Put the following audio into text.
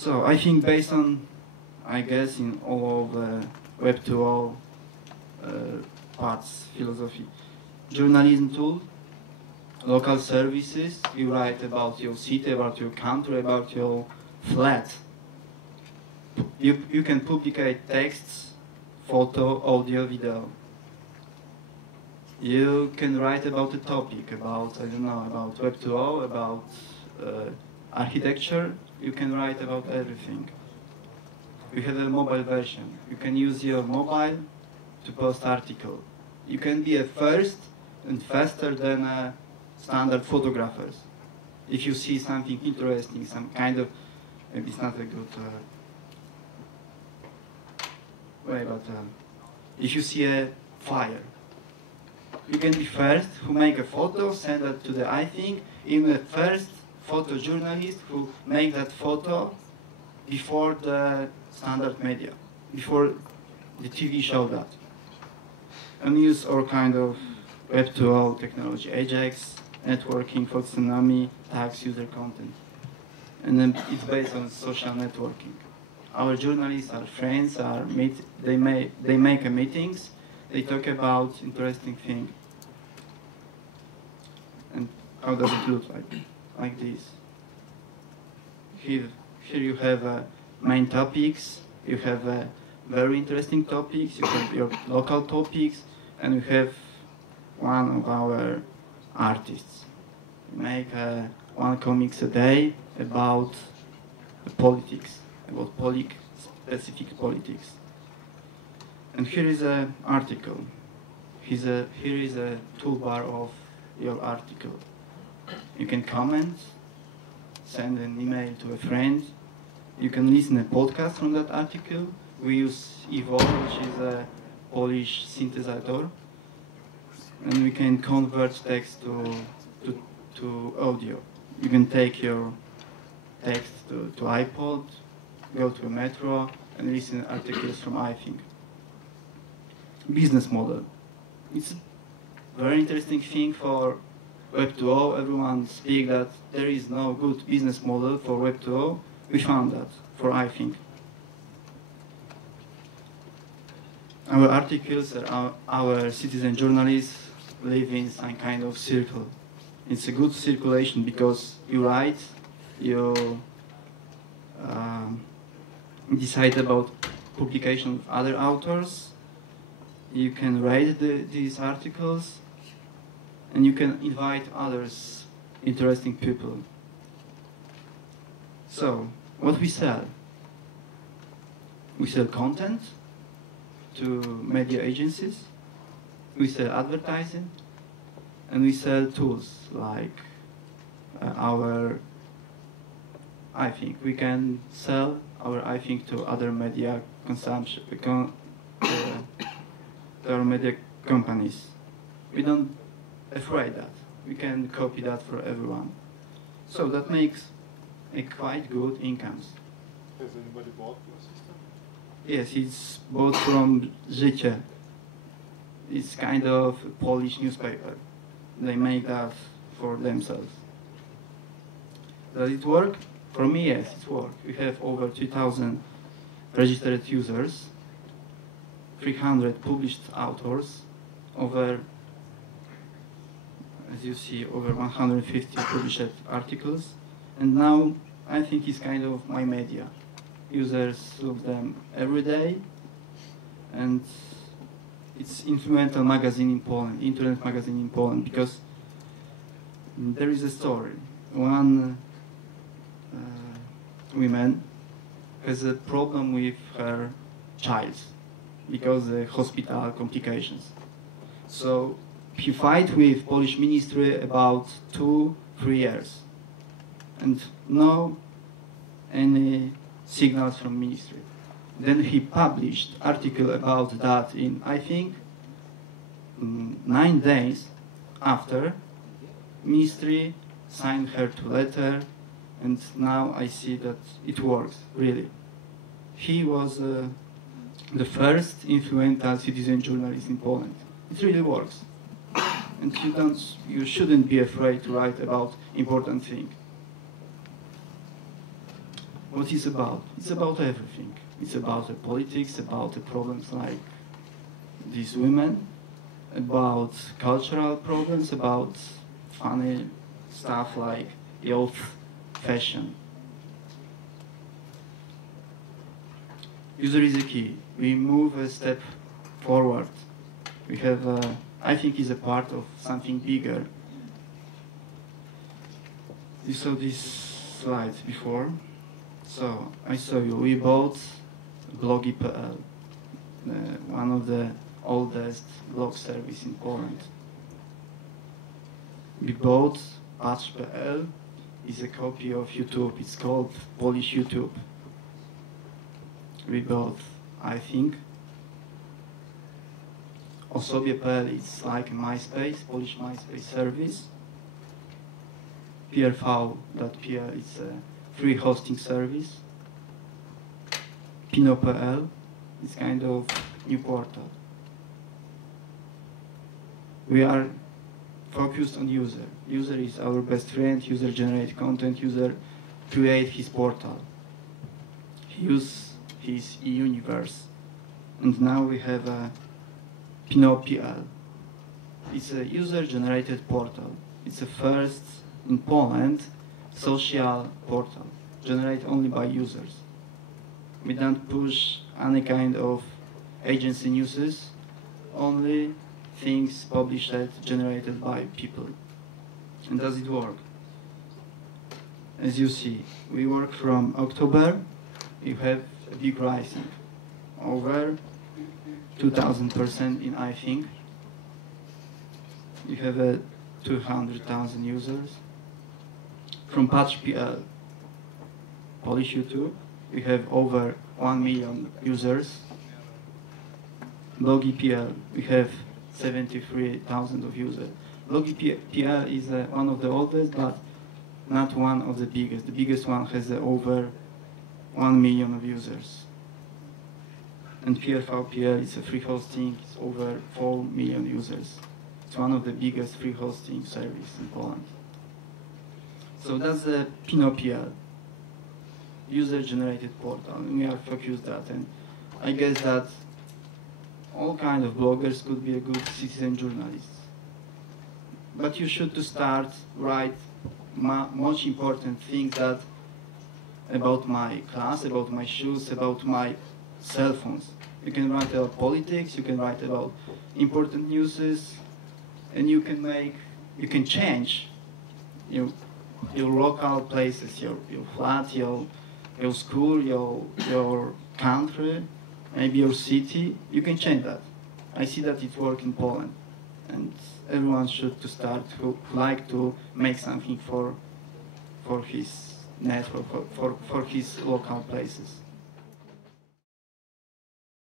So I think based on, I guess, in all of the Web 2.0 parts, philosophy, journalism tool, local services, you write about your city, about your country, about your flat. You can publicate texts, photo, audio, video. You can write about a topic, about, I don't know, about Web 2.0, about architecture. You can write about everything. We have a mobile version. You can use your mobile to post article. You can be a first and faster than standard photographers. If you see something interesting, some kind of, maybe it's not a good way, but if you see a fire, you can be first who make a photo, send it to the, I think, even the first photojournalist who make that photo before the standard media, before the TV show that. And use all kind of Web 2.0 technology, Ajax, networking, for tsunami, tags, user content. And then it's based on social networking. Our journalists, our friends, they make a meetings, they talk about interesting things. And how does it look like this? Here you have main topics, you have very interesting topics, you have your local topics, and you have one of our artists. We make one comics a day about politics, about specific politics. And here is an article. Here is a toolbar of your article. You can comment, send an email to a friend. You can listen to a podcast from that article. We use Evo, which is a Polish synthesizer. And we can convert text to audio. You can take your text to iPod, go to a metro, and listen to articles from iThink. Business model. It's a very interesting thing for Web 2.0. Everyone speaks that there is no good business model for Web 2.0. We found that for iThink. Our articles, our citizen journalists live in some kind of circle. It's a good circulation because you write, you decide about publication of other authors, you can rate these articles, and you can invite others, interesting people. So, what we sell? We sell content to media agencies, we sell advertising, and we sell tools like our iThink. We can sell our iThink to other media consumption, to our media companies. We don't afraid that. We can copy that for everyone. So that makes a quite good incomes. Has anybody bought your system? Yes, it's bought from Życie. It's kind of a Polish newspaper. They make that for themselves. Does it work? For me, yes, it works. We have over 2,000 registered users, 300 published authors, over, as you see, over 150 published articles. And now I think it's kind of my media. Users look them every day, and it's influential magazine in Poland, internet magazine in Poland, because there is a story. One woman has a problem with her child because of hospital complications. So he fight with Polish ministry about 2-3 years, and no any signals from ministry. Then he published article about that in, I think, 9 days after ministry signed her to letter, and now I see that it works, really. He was the first influential citizen journalist in Poland. It really works. And you shouldn't be afraid to write about important things. what it's about. It's about everything. It's about the politics, about the problems like these women, about cultural problems, about funny stuff like youth fashion. User is the key. We move a step forward. We have, I think, is a part of something bigger. You saw this slide before. So I saw you. We bought blogeriů, one of the oldest blog service in Poland. We bought patch.pl, is a copy of YouTube. It's called Polish YouTube. We bought, I think, osobie.pl, it's like a MySpace, Polish MySpace service. prv.pl, it's a free hosting service. Pino.pl, it's kind of new portal. We are focused on user. User is our best friend, user generate content, user create his portal. He use his e-universe. And now we have a Pino.pl. It's a user-generated portal. It's the first in Poland social portal, generated only by users. We don't push any kind of agency newses, only things published, generated by people. And does it work? As you see, we work from October. We have a big rising, over 2,000% in, I think. We have 200,000 users. From patch.pl, Polish YouTube, we have over 1 million users. Blogi.pl, we have 73,000 of users. Blogi.pl is one of the oldest, but not one of the biggest. The biggest one has over 1 million of users. And prv.pl is a free hosting, it's over 4 million users. It's one of the biggest free hosting services in Poland. So that's the Pino.pl, user-generated portal, and we are focused on that. And I guess that all kind of bloggers could be a good citizen journalist. But you should to start write much important things that about my class, about my shoes, about my cell phones. You can write about politics, you can write about important news, and you can change your local places, your flat, your school, your country, maybe your city. You can change that. I see that it works in Poland, and everyone should to start who like to make something for his network, for his local places.